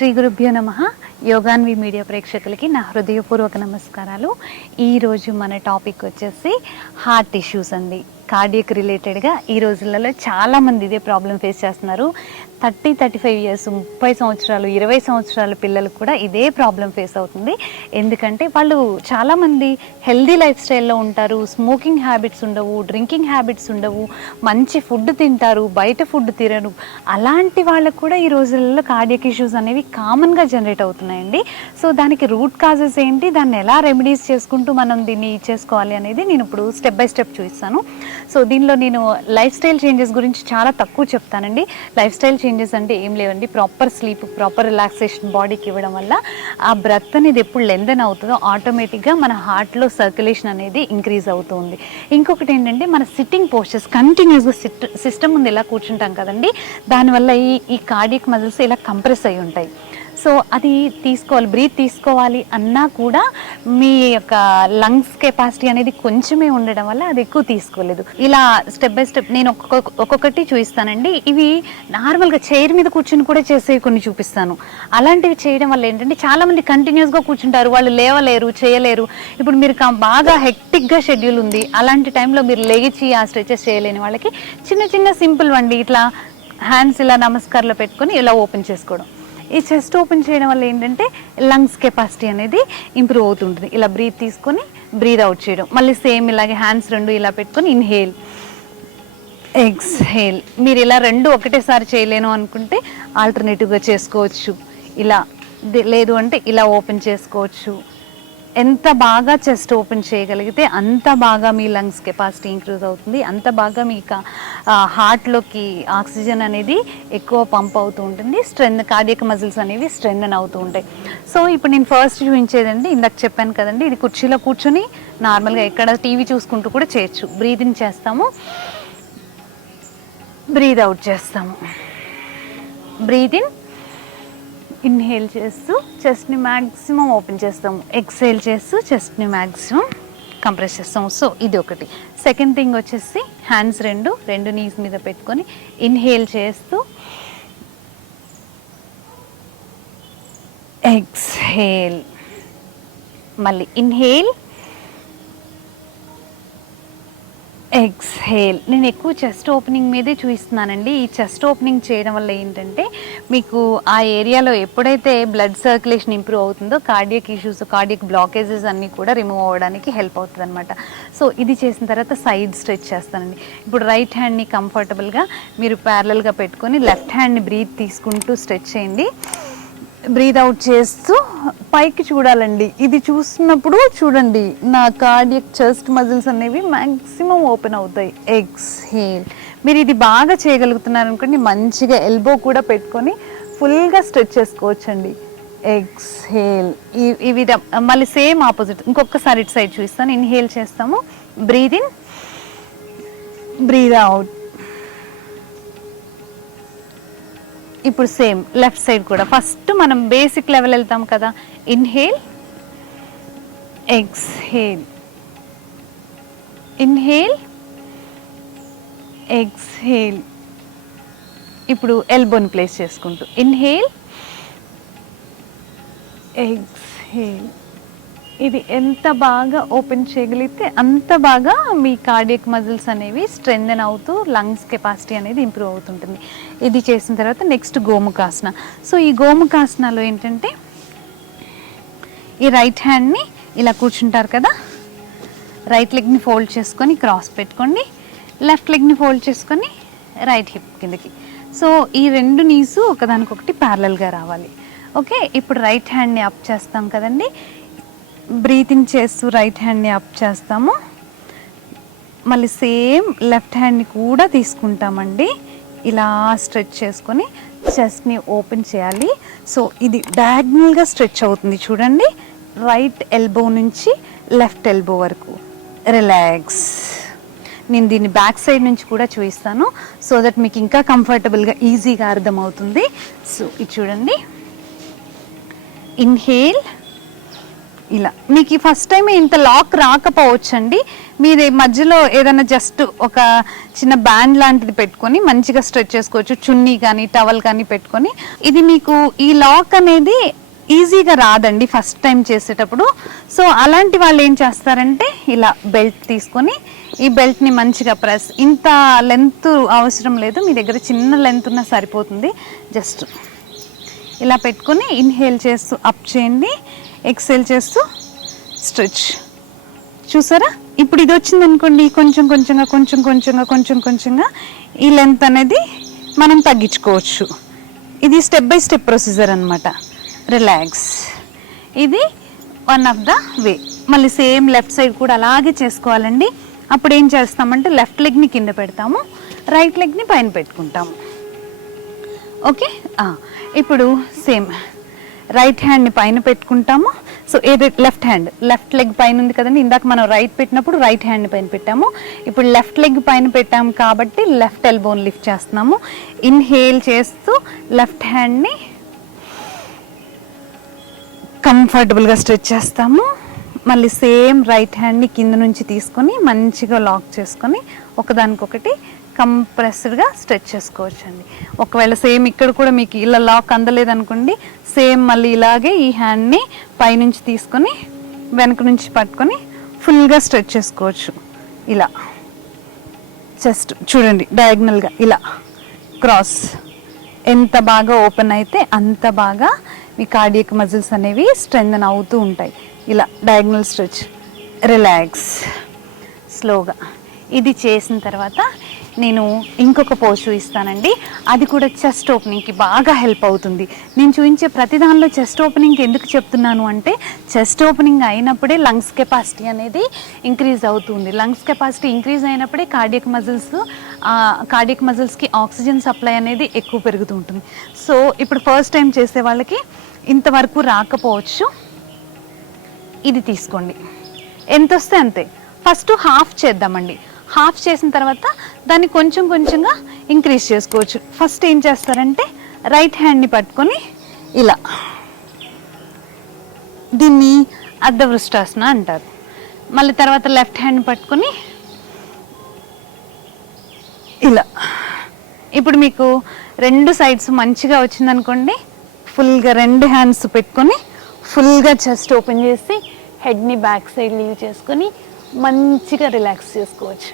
శ్రీ గురుభ్యో నమః. యోగాన్వి మీడియా ప్రేక్షకులకి నా హృదయపూర్వక నమస్కారాలు. ఈరోజు మన టాపిక్ వచ్చేసి హార్ట్ ఇష్యూస్ అండి. కార్డియక్ రిలేటెడ్గా ఈ రోజులలో చాలామంది ఇదే ప్రాబ్లం ఫేస్ చేస్తున్నారు. 30-35 ఇయర్స్, 30 సంవత్సరాలు, 20 సంవత్సరాల పిల్లలకు కూడా ఇదే ప్రాబ్లం ఫేస్ అవుతుంది. ఎందుకంటే వాళ్ళు చాలామంది హెల్దీ లైఫ్ స్టైల్లో ఉంటారు, స్మోకింగ్ హ్యాబిట్స్ ఉండవు, డ్రింకింగ్ హ్యాబిట్స్ ఉండవు, మంచి ఫుడ్ తింటారు, బయట ఫుడ్ తినరు. అలాంటి వాళ్ళకు కూడా ఈ రోజులలో కార్డియక్ ఇష్యూస్ అనేవి కామన్గా జనరేట్ అవుతున్నాయండి. సో దానికి రూట్ కాజెస్ ఏంటి, దాన్ని ఎలా రెమెడీస్ చేసుకుంటూ మనం దీన్ని చేసుకోవాలి అనేది నేను ఇప్పుడు స్టెప్ బై స్టెప్ చూపిస్తాను. సో దీనిలో నేను లైఫ్ స్టైల్ చేంజెస్ గురించి చాలా తక్కువ చెప్తానండి. లైఫ్ స్టైల్ చేంజెస్ అంటే ఏం లేవండి, ప్రాపర్ స్లీప్, ప్రాపర్ రిలాక్సేషన్ బాడీకి ఇవ్వడం వల్ల ఆ బ్రెత్ అనేది ఎప్పుడు లెంథెన్ అవుతుందో ఆటోమేటిక్గా మన హార్ట్లో సర్క్యులేషన్ అనేది ఇంక్రీజ్ అవుతుంది. ఇంకొకటి ఏంటంటే మన సిట్టింగ్ పోస్చర్స్ కంటిన్యూస్గా సిస్టమ్ ముందు ఇలా కూర్చుంటాం కదండి, దానివల్ల ఈ కార్డియక్ మజిల్స్ ఇలా కంప్రెస్ అయి ఉంటాయి. సో అది తీసుకోవాలి, బ్రీత్ తీసుకోవాలి అన్నా కూడా మీ యొక్క లంగ్స్ కెపాసిటీ అనేది కొంచెమే ఉండడం వల్ల అది ఎక్కువ తీసుకోలేదు. ఇలా స్టెప్ బై స్టెప్ నేను ఒక్కొక్కటి చూపిస్తానండి. ఇవి నార్మల్గా చైర్ మీద కూర్చుని కూడా చేసేవి కొన్ని చూపిస్తాను. అలాంటివి చేయడం వల్ల ఏంటంటే చాలామంది కంటిన్యూస్గా కూర్చుంటారు, వాళ్ళు లేవలేరు, చేయలేరు. ఇప్పుడు మీరు బాగా హెక్టిక్గా షెడ్యూల్ ఉంది, అలాంటి టైంలో మీరు లేచి ఆ స్ట్రెచెస్ చేయలేని వాళ్ళకి చిన్న చిన్న సింపుల్ వండి ఇట్లా హ్యాండ్స్ ఇలా నమస్కారాలు పెట్టుకొని ఇలా ఓపెన్ చేసుకోవడం. ఈ చెస్ట్ ఓపెన్ చేయడం వల్ల ఏంటంటే లంగ్స్ కెపాసిటీ అనేది ఇంప్రూవ్ అవుతుంటుంది. ఇలా బ్రీత్ తీసుకొని బ్రీత్ అవుట్ చేయడం. మళ్ళీ సేమ్ ఇలాగే హ్యాండ్స్ రెండు ఇలా పెట్టుకొని ఇన్హేల్, ఎక్స్హేల్. మీరు ఇలా రెండు ఒకటేసారి చేయలేను అనుకుంటే ఆల్టర్నేటివ్గా చేసుకోవచ్చు. ఇలా లేదు అంటే ఇలా ఓపెన్ చేసుకోవచ్చు. ఎంత బాగా చెస్ట్ ఓపెన్ చేయగలిగితే అంత బాగా మీ లంగ్స్ కెపాసిటీ ఇంక్రీజ్ అవుతుంది, అంత బాగా మీకు హార్ట్లోకి ఆక్సిజన్ అనేది ఎక్కువ పంప్ అవుతూ ఉంటుంది, కార్డియక్ మజిల్స్ అనేవి స్ట్రెంథెన్ అవుతూ ఉంటాయి. సో ఇప్పుడు నేను ఫస్ట్ చూపించేదండి, ఇందాక చెప్పాను కదండి, ఇది కుర్చీలో కూర్చొని నార్మల్గా ఎక్కడ టీవీ చూసుకుంటూ కూడా చేయొచ్చు. బ్రీత్ ఇన్ చేస్తాము, బ్రీత్ అవుట్ చేస్తాము. బ్రీత్ ఇన్, ఇన్హేల్ చేస్తూ చెస్ట్ని మ్యాక్సిమం ఓపెన్ చేస్తాము, ఎక్స్హేల్ చేస్తూ చెస్ట్ని మ్యాక్సిమం కంప్రెస్ చేస్తాము. సో ఇది ఒకటి. సెకండ్ థింగ్ వచ్చేసి హ్యాండ్స్ రెండు నీస్ మీద పెట్టుకొని ఇన్హేల్ చేస్తూ ఎక్స్హేల్, మళ్ళీ ఇన్హేల్, ఎక్స్హేల్. నేను ఎక్కువ చెస్ట్ ఓపెనింగ్ మీదే చూపిస్తున్నానండి. ఈ చెస్ట్ ఓపెనింగ్ చేయడం వల్ల ఏంటంటే మీకు ఆ ఏరియాలో ఎప్పుడైతే బ్లడ్ సర్క్యులేషన్ ఇంప్రూవ్ అవుతుందో కార్డియక్ ఇష్యూస్, కార్డియక్ బ్లాకేజెస్ అన్నీ కూడా రిమూవ్ అవ్వడానికి హెల్ప్ అవుతుంది అనమాట. సో ఇది చేసిన తర్వాత సైడ్ స్ట్రెచ్ చేస్తానండి. ఇప్పుడు రైట్ హ్యాండ్ని కంఫర్టబుల్గా మీరు ప్యారలల్గా పెట్టుకొని లెఫ్ట్ హ్యాండ్ని బ్రీత్ తీసుకుంటూ స్ట్రెచ్ చేయండి. బ్రీత్ అవుట్ చేస్తూ పైకి చూడాలండి. ఇది చూస్తున్నప్పుడు చూడండి నా కార్డియక్ చెస్ట్ మజిల్స్ అనేవి మ్యాక్సిమం ఓపెన్ అవుతాయి. ఎక్స్హేల్. మీరు ఇది బాగా చేయగలుగుతున్నారు అనుకోండి, మంచిగా ఎల్బో కూడా పెట్టుకొని ఫుల్గా స్ట్రెచ్ చేసుకోవచ్చండి. ఎక్స్హేల్. ఈ విధం మళ్ళీ సేమ్ ఆపోజిట్ ఇంకొకసారి ఇటు సైడ్ చూపిస్తాను. ఇన్హేల్ చేస్తాము, బ్రీత్ ఇన్, బ్రీత్ అవుట్. ఇప్పుడు సేమ్ లెఫ్ట్ సైడ్ కూడా ఫస్ట్ మనం బేసిక్ లెవెల్ వెళ్తాం కదా. Inhale, exhale, inhale, exhale. ఇప్పుడు ఎల్బోని ప్లేస్ చేసుకుంటూ ఇన్హేల్, ఎక్స్హేల్. ఇది ఎంత బాగా ఓపెన్ చేయగలిగితే అంత బాగా మీ కార్డియక్ మజిల్స్ అనేవి స్ట్రెంథెన్ అవుతూ లంగ్స్ కెపాసిటీ అనేది ఇంప్రూవ్ అవుతుంటుంది. ఇది చేసిన తర్వాత నెక్స్ట్ గోముఖాసన. సో ఈ గోముఖాసనలో ఏంటంటే ఈ రైట్ హ్యాండ్ని ఇలా కూర్చుంటారు కదా, రైట్ లెగ్ని ఫోల్డ్ చేసుకొని క్రాస్ పెట్టుకోండి, లెఫ్ట్ లెగ్ని ఫోల్డ్ చేసుకొని రైట్ హిప్ కిందకి. సో ఈ రెండు నీసు ఒకదానికొకటి ప్యారలల్గా రావాలి. ఓకే, ఇప్పుడు రైట్ హ్యాండ్ని అప్ చేస్తాం కదండి, బ్రీతింగ్ చేస్తూ రైట్ హ్యాండ్ని అప్ చేస్తాము. మళ్ళీ సేమ్ లెఫ్ట్ హ్యాండ్ని కూడా తీసుకుంటామండి. ఇలా స్ట్రెచ్ చేసుకొని చెస్ట్ని ఓపెన్ చేయాలి. సో ఇది డయాగ్నల్గా స్ట్రెచ్ అవుతుంది చూడండి, రైట్ ఎల్బో నుంచి లెఫ్ట్ ఎల్బో వరకు. రిలాక్స్. నేను దీన్ని బ్యాక్ సైడ్ నుంచి కూడా చూపిస్తాను సో దట్ మీకు ఇంకా కంఫర్టబుల్గా ఈజీగా అర్థమవుతుంది. సో ఇది చూడండి, ఇన్హేల్, ఇలా మీకు ఫస్ట్ టైం ఇంత లాక్ రాకపోవచ్చండి. మీరు మధ్యలో ఏదైనా జస్ట్ ఒక చిన్న బ్యాండ్ లాంటిది పెట్టుకొని మంచిగా స్ట్రెచ్ చేసుకోవచ్చు, చున్నీ కానీ టవల్ కానీ పెట్టుకొని. ఇది మీకు ఈ లాక్ అనేది ఈజీగా రాదండి ఫస్ట్ టైం చేసేటప్పుడు. సో అలాంటి వాళ్ళు ఏం చేస్తారంటే ఇలా బెల్ట్ తీసుకొని ఈ బెల్ట్ని మంచిగా ప్రెస్, ఇంత లెంత్ అవసరం లేదు, మీ దగ్గర చిన్న లెంత్ ఉన్నా సరిపోతుంది. జస్ట్ ఇలా పెట్టుకొని ఇన్హేల్ చేస్తూ అప్ చేయండి, ఎక్సేల్ చేస్తూ స్ట్రెచ్. చూసారా? ఇప్పుడు ఇది వచ్చింది అనుకోండి, కొంచెం కొంచెంగా ఈ లెంత్ అనేది మనం తగ్గించుకోవచ్చు. ఇది స్టెప్ బై స్టెప్ ప్రొసీజర్ అనమాట. రిలాక్స్. ఇది వన్ ఆఫ్ ద వే. మళ్ళీ సేమ్ లెఫ్ట్ సైడ్ కూడా అలాగే చేసుకోవాలండి. అప్పుడు ఏం చేస్తామంటే లెఫ్ట్ లెగ్ని కింద పెడతాము, రైట్ లెగ్ని పైన పెట్టుకుంటాము. ఓకే. ఇప్పుడు సేమ్ రైట్ హ్యాండ్ని పైన పెట్టుకుంటాము. సో ఏది లెఫ్ట్ లెగ్ పైన ఉంది కదండి, ఇందాక మనం రైట్ పెట్టినప్పుడు రైట్ హ్యాండ్ని పైన పెట్టాము. ఇప్పుడు లెఫ్ట్ లెగ్ పైన పెట్టాము కాబట్టి లెఫ్ట్ ఎల్బోని లిఫ్ట్ చేస్తున్నాము. ఇన్హేల్ చేస్తూ లెఫ్ట్ హ్యాండ్ని కంఫర్టబుల్గా స్ట్రెచ్ చేస్తాము. మళ్ళీ సేమ్ రైట్ హ్యాండ్ని కింద నుంచి తీసుకొని మంచిగా లాక్ చేసుకొని ఒకదానికొకటి కంప్రెస్డ్గా స్ట్రెచ్ చేసుకోవచ్చు అండి. ఒకవేళ సేమ్ ఇక్కడ కూడా మీకు ఇలా లాక్ అందలేదు అనుకోండి, సేమ్ మళ్ళీ ఇలాగే ఈ హ్యాండ్ని పైనుంచి తీసుకొని వెనక నుంచి పట్టుకొని ఫుల్గా స్ట్రెచ్ చేసుకోవచ్చు. ఇలా చెస్ట్ చూడండి, డయాగ్నల్గా ఇలా క్రాస్. ఎంత బాగా ఓపెన్ అయితే అంత బాగా మీ కార్డియక్ మజిల్స్ అనేవి స్ట్రెంథెన్ అవుతూ ఉంటాయి. ఇలా డయాగ్నల్ స్ట్రెచ్. రిలాక్స్. స్లోగా. ఇది చేసిన తర్వాత నేను ఇంకొక పోజ్ చూపిస్తానండి. అది కూడా చెస్ట్ ఓపెనింగ్కి బాగా హెల్ప్ అవుతుంది. నేను చూపించే ప్రతి దానిలో చెస్ట్ ఓపెనింగ్కి ఎందుకు చెప్తున్నాను అంటే, చెస్ట్ ఓపెనింగ్ అయినప్పుడే లంగ్స్ కెపాసిటీ అనేది ఇంక్రీజ్ అవుతుంది. లంగ్స్ కెపాసిటీ ఇంక్రీజ్ అయినప్పుడే కార్డియక్ మజిల్స్కి ఆక్సిజన్ సప్లై అనేది ఎక్కువ పెరుగుతూ ఉంటుంది. సో ఇప్పుడు ఫస్ట్ టైం చేసే వాళ్ళకి ఇంతవరకు రాకపోవచ్చు. ఇది తీసుకోండి, ఎంత వస్తే అంతే. ఫస్ట్ హాఫ్ చేద్దామండి. హాఫ్ చేసిన తర్వాత దాన్ని కొంచెంగా ఇంక్రీజ్ చేసుకోవచ్చు. ఫస్ట్ ఏం చేస్తారంటే రైట్ హ్యాండ్ని పట్టుకొని ఇలా, దీన్ని అర్ధవృష్టాసన అంటారు. మళ్ళీ తర్వాత లెఫ్ట్ హ్యాండ్ పట్టుకొని ఇలా. ఇప్పుడు మీకు రెండు సైడ్స్ మంచిగా వచ్చిందనుకోండి, ఫుల్గా రెండు హ్యాండ్స్ పెట్టుకొని ఫుల్గా చెస్ట్ ఓపెన్ చేసి హెడ్ని బ్యాక్ సైడ్ లీవ్ చేసుకొని మంచిగా రిలాక్స్ చేసుకోవచ్చు.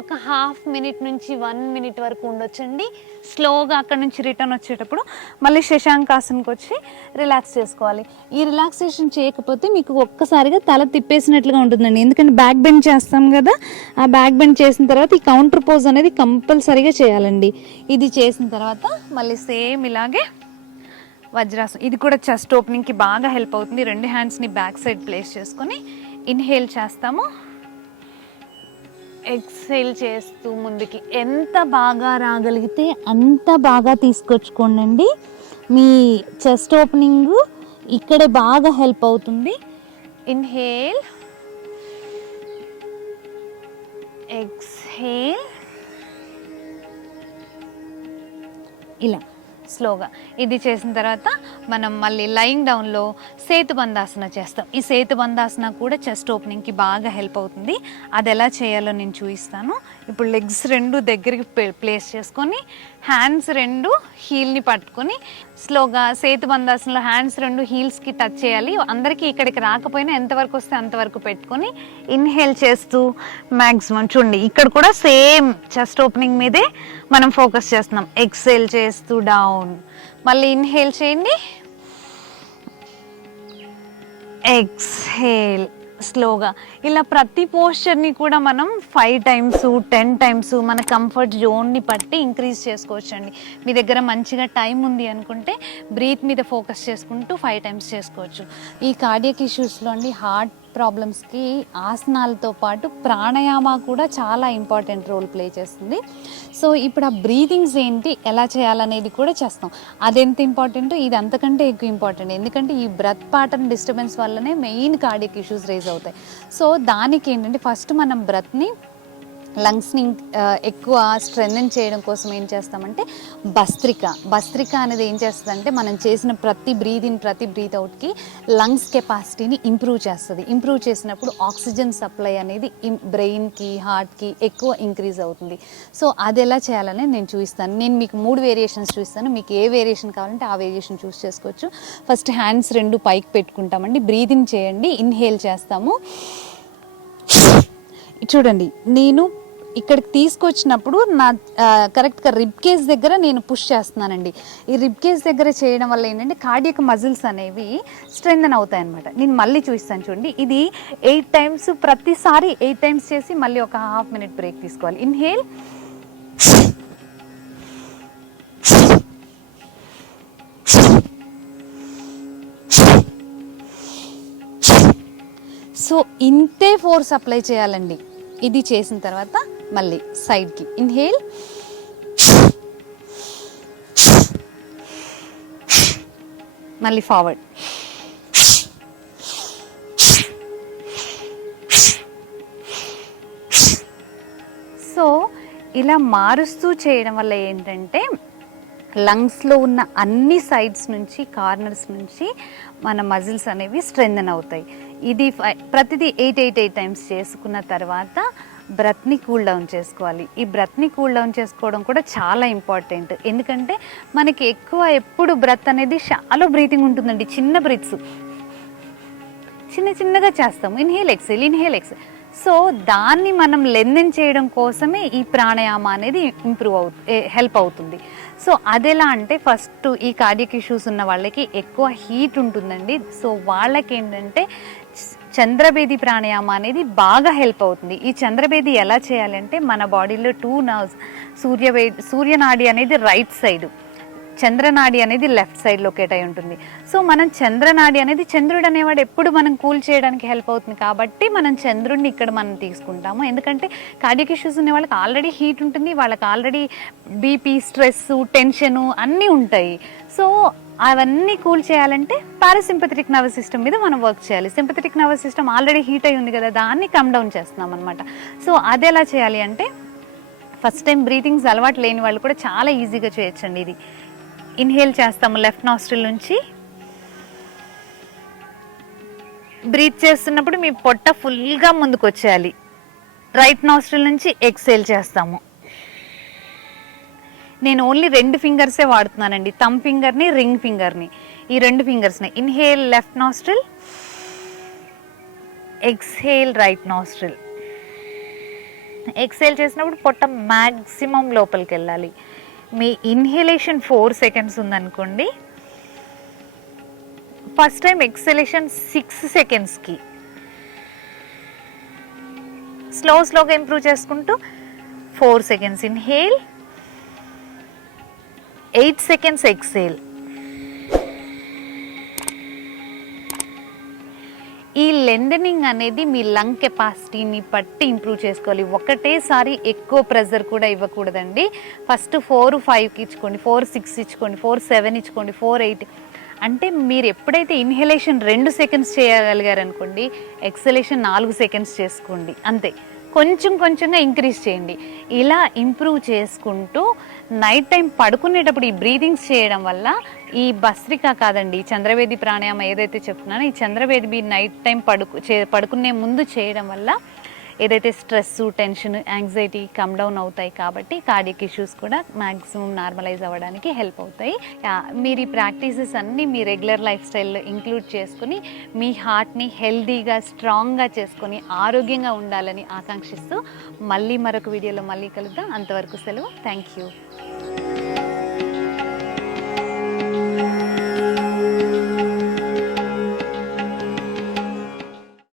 ఒక హాఫ్ మినిట్ నుంచి 1 మినిట్ వరకు ఉండొచ్చండి. స్లోగా అక్కడ నుంచి రిటర్న్ వచ్చేటప్పుడు మళ్ళీ శశాంకాసనకి వచ్చి రిలాక్స్ చేసుకోవాలి. ఈ రిలాక్సేషన్ చేయకపోతే మీకు ఒక్కసారిగా తల తిప్పేసినట్లుగా ఉంటుందండి. ఎందుకంటే బ్యాక్ బెండ్ చేస్తాం కదా, ఆ బ్యాక్ బెండ్ చేసిన తర్వాత ఈ కౌంటర్ పోజ్ అనేది కంపల్సరీగా చేయాలండి. ఇది చేసిన తర్వాత మళ్ళీ సేమ్ ఇలాగే వజ్రాసనం. ఇది కూడా చెస్ట్ ఓపెనింగ్కి బాగా హెల్ప్ అవుతుంది. రెండు హ్యాండ్స్ని బ్యాక్ సైడ్ ప్లేస్ చేసుకొని ఇన్హేల్ చేస్తాము, ఎక్స్హేల్ చేస్తూ ముందుకి. ఎంత బాగా రాగలిగితే అంత బాగా తీసుకొచ్చుకోండి. మీ చెస్ట్ ఓపెనింగ్ ఇక్కడే బాగా హెల్ప్ అవుతుంది. ఇన్హేల్, ఎక్స్హేల్, ఇలా స్లోగా. ఇది చేసిన తర్వాత మనం మళ్ళీ లయింగ్ డౌన్లో సేతుబంధాసన చేస్తాం. ఈ సేతుబంధాసన కూడా చెస్ట్ ఓపెనింగ్కి బాగా హెల్ప్ అవుతుంది. అది ఎలా చేయాలో నేను చూపిస్తాను. ఇప్పుడు లెగ్స్ రెండు దగ్గరికి ప్లేస్ చేసుకొని హ్యాండ్స్ రెండు హీల్ని పట్టుకొని స్లోగా సేతుబంధాసనలో హ్యాండ్స్ రెండు హీల్స్కి టచ్ చేయాలి. అందరికీ ఇక్కడికి రాకపోయినా ఎంతవరకు వస్తే అంతవరకు పెట్టుకొని ఇన్హేల్ చేస్తూ మ్యాక్సిమం చూడండి, ఇక్కడ కూడా సేమ్ చెస్ట్ ఓపెనింగ్ మీదే మనం ఫోకస్ చేస్తున్నాం. ఎక్సేల్ చేస్తూ డౌన్, మళ్ళీ ఇన్హేల్ చేయండి, ఎక్స్హేల్ స్లోగా. ఇలా ప్రతి పోస్చర్ని కూడా మనం 5 టైమ్స్ 10 టైమ్స్ మన కంఫర్ట్ జోన్ని బట్టి ఇంక్రీజ్ చేసుకోవచ్చండి. మీ దగ్గర మంచిగా టైం ఉంది అనుకుంటే బ్రీత్ మీద ఫోకస్ చేసుకుంటూ 5 టైమ్స్ చేసుకోవచ్చు. ఈ కార్డియక్ ఇష్యూస్లో అండి, హార్ట్ ప్రాబ్లమ్స్కి ఆసనాలతో పాటు ప్రాణాయామ కూడా చాలా ఇంపార్టెంట్ రోల్ ప్లే చేస్తుంది. సో ఇప్పుడు ఆ బ్రీతింగ్స్ ఏంటి, ఎలా చేయాలనేది కూడా చేస్తాం. అదెంత ఇంపార్టెంట్, ఇది అంతకంటే ఎక్కువ ఇంపార్టెంట్. ఎందుకంటే ఈ బ్రెత్ ప్యాటర్న్ డిస్టర్బెన్స్ వల్లనే మెయిన్ కార్డియక్ ఇష్యూస్ రేజ్ అవుతాయి. సో దానికి ఏంటంటే ఫస్ట్ మనం బ్రెత్ని లంగ్స్ని ఎక్కువ స్ట్రెంథెన్ చేయడం కోసం ఏం చేస్తామంటే భస్త్రిక అనేది ఏం చేస్తుందంటే మనం చేసిన ప్రతి బ్రీత్ ఇన్ ప్రతి బ్రీత్ అవుట్కి లంగ్స్ కెపాసిటీని ఇంప్రూవ్ చేస్తుంది. ఇంప్రూవ్ చేసినప్పుడు ఆక్సిజన్ సప్లై అనేది బ్రెయిన్కి హార్ట్కి ఎక్కువ ఇంక్రీజ్ అవుతుంది. సో అది ఎలా చేయాలని నేను చూపిస్తాను. నేను మీకు 3 వేరియేషన్స్ చూపిస్తాను. మీకు ఏ వేరియేషన్ కావాలంటే ఆ వేరియేషన్ చూస్ చేసుకోవచ్చు. ఫస్ట్ హ్యాండ్స్ 2 పైకి పెట్టుకుంటామండి. బ్రీత్ ఇన్ చేయండి, ఇన్హేల్ చేస్తాము. చూడండి, నేను ఇక్కడికి తీసుకొచ్చినప్పుడు నా కరెక్ట్గా రిబ్ కేజ్ దగ్గర నేను పుష్ చేస్తున్నానండి. ఈ రిబ్ కేజ్ దగ్గర చేయడం వల్ల ఏంటంటే కార్డియక్ మజిల్స్ అనేవి స్ట్రెంథెన్ అవుతాయి అనమాట. నేను మళ్ళీ చూపిస్తాను చూడండి. ఇది 8 టైమ్స్, ప్రతిసారి 8 టైమ్స్ చేసి మళ్ళీ ఒక హాఫ్ మినిట్ బ్రేక్ తీసుకోవాలి. ఇన్హేల్, సో ఇంతే ఫోర్స్ అప్లై చేయాలండి. ఇది చేసిన తర్వాత మళ్ళీ సైడ్కి ఇన్హేల్, మళ్ళీ ఫార్వర్డ్, సో ఇలా మారుస్తూ చేయడం వల్ల ఏంటంటే లంగ్స్లో ఉన్న అన్ని సైడ్స్ నుంచి, కార్నర్స్ నుంచి మన మజిల్స్ అనేవి స్ట్రెంథెన్ అవుతాయి. ఇది ప్రతిదీ 8 టైమ్స్ చేసుకున్న తర్వాత బ్రెత్ని కూల్ డౌన్ చేసుకోవాలి. ఈ బ్రెత్ని కూల్ డౌన్ చేసుకోవడం కూడా చాలా ఇంపార్టెంట్. ఎందుకంటే మనకి ఎక్కువ ఎప్పుడు బ్రెత్ అనేది షాలో బ్రీతింగ్ ఉంటుందండి. చిన్న బ్రీత్స్ చిన్నగా చేస్తాము. Inhale exhale, inhale exhale. So దాన్ని మనం లెంథెన్ చేయడం కోసమే ఈ ప్రాణాయామ అనేది హెల్ప్ అవుతుంది. సో అదెలా అంటే ఫస్ట్ ఈ కార్డియక్ ఇష్యూస్ ఉన్న వాళ్ళకి ఎక్కువ హీట్ ఉంటుందండి. సో వాళ్ళకి ఏంటంటే చంద్రభేది ప్రాణాయామ అనేది బాగా హెల్ప్ అవుతుంది. ఈ చంద్రభేది ఎలా చేయాలంటే మన బాడీలో 2 నర్వ్స్, సూర్యనాడి అనేది రైట్ సైడ్, చంద్రనాడి అనేది లెఫ్ట్ సైడ్ లొకేట్ అయి ఉంటుంది. సో మనం చంద్రనాడి అనేది చంద్రుడు అనేవాడు ఎప్పుడు మనం కూల్ చేయడానికి హెల్ప్ అవుతుంది కాబట్టి మనం చంద్రుడిని ఇక్కడ మనం తీసుకుంటాము. ఎందుకంటే కార్డియక్ ఇష్యూస్ ఉన్న వాళ్ళకి ఆల్రెడీ హీట్ ఉంటుంది, వాళ్ళకి ఆల్రెడీ బీపీ, స్ట్రెస్, టెన్షను అన్నీ ఉంటాయి. సో అవన్నీ కూల్ చేయాలంటే పారాసింపథెటిక్ నర్వస్ సిస్టమ్ మీద మనం వర్క్ చేయాలి. Sympathetic nervous system already heat అయి ఉంది కదా, దాన్ని కమ్ డౌన్ చేస్తున్నాం అనమాట. సో అది ఎలా చేయాలి అంటే ఫస్ట్ టైం బ్రీతింగ్స్ అలవాటు లేని వాళ్ళు కూడా చాలా ఈజీగా చేయొచ్చండి. ఇది ఇన్హేల్ చేస్తాము లెఫ్ట్ నాస్ట్రిల్ నుంచి. బ్రీత్ చేస్తున్నప్పుడు మీ పొట్ట ఫుల్గా ముందుకు వచ్చేయాలి. రైట్ నాస్ట్రిల్ నుంచి ఎక్సేల్ చేస్తాము. నేను ఓన్లీ 2 ఫింగర్సే వాడుతున్నానండి, థమ్ ఫింగర్ని, రింగ్ ఫింగర్ని, ఈ 2 ఫింగర్స్ని. Inhale left nostril, exhale right nostril. Exhale చేసినప్పుడు పొట్ట మ్యాక్సిమం లోపలికి వెళ్ళాలి. మీ ఇన్హేలేషన్ 4 సెకండ్స్ ఉందనుకోండి, ఫస్ట్ టైం ఎక్సలేషన్ 6 సెకండ్స్కి, స్లోగా ఇంప్రూవ్ చేసుకుంటూ 4 సెకండ్స్ ఇన్హేల్, 8 సెకండ్స్ ఎక్సేల్. ఈ లెంథనింగ్ అనేది మీ లంగ్ కెపాసిటీని బట్టి ఇంప్రూవ్ చేసుకోవాలి. ఒకటేసారి ఎక్కువ ప్రెజర్ కూడా ఇవ్వకూడదండి. ఫస్ట్ 4-5కి ఇచ్చుకోండి, 4-6 ఇచ్చుకోండి, 4-7 ఇచ్చుకోండి, 4-8. అంటే మీరు ఎప్పుడైతే ఇన్హలేషన్ 2 సెకండ్స్ చేయగలిగారనుకోండి, ఎక్సలేషన్ 4 సెకండ్స్ చేసుకోండి. అంతే, కొంచెంగా ఇంక్రీజ్ చేయండి. ఇలా ఇంప్రూవ్ చేసుకుంటూ నైట్ టైం పడుకునేటప్పుడు ఈ బ్రీదింగ్స్ చేయడం వల్ల ఈ భస్త్రిక కాదండి, చంద్రవేది ప్రాణాయామం ఏదైతే చెప్తున్నానో ఈ చంద్రవేది నైట్ టైం పడుకునే ముందు చేయడం వల్ల ఏదైతే stress, tension, anxiety come down అవుతాయి. కాబట్టి కార్డియక్ ఇష్యూస్ కూడా మ్యాక్సిమం నార్మలైజ్ అవ్వడానికి హెల్ప్ అవుతాయి. మీరు ఈ ప్రాక్టీసెస్ అన్నీ మీ రెగ్యులర్ లైఫ్ స్టైల్లో ఇంక్లూడ్ చేసుకుని మీ హార్ట్ని హెల్దీగా, స్ట్రాంగ్గా చేసుకొని ఆరోగ్యంగా ఉండాలని ఆకాంక్షిస్తూ మళ్ళీ మరొక వీడియోలో మళ్ళీ కలుద్దాం. అంతవరకు సెలవు. Thank you.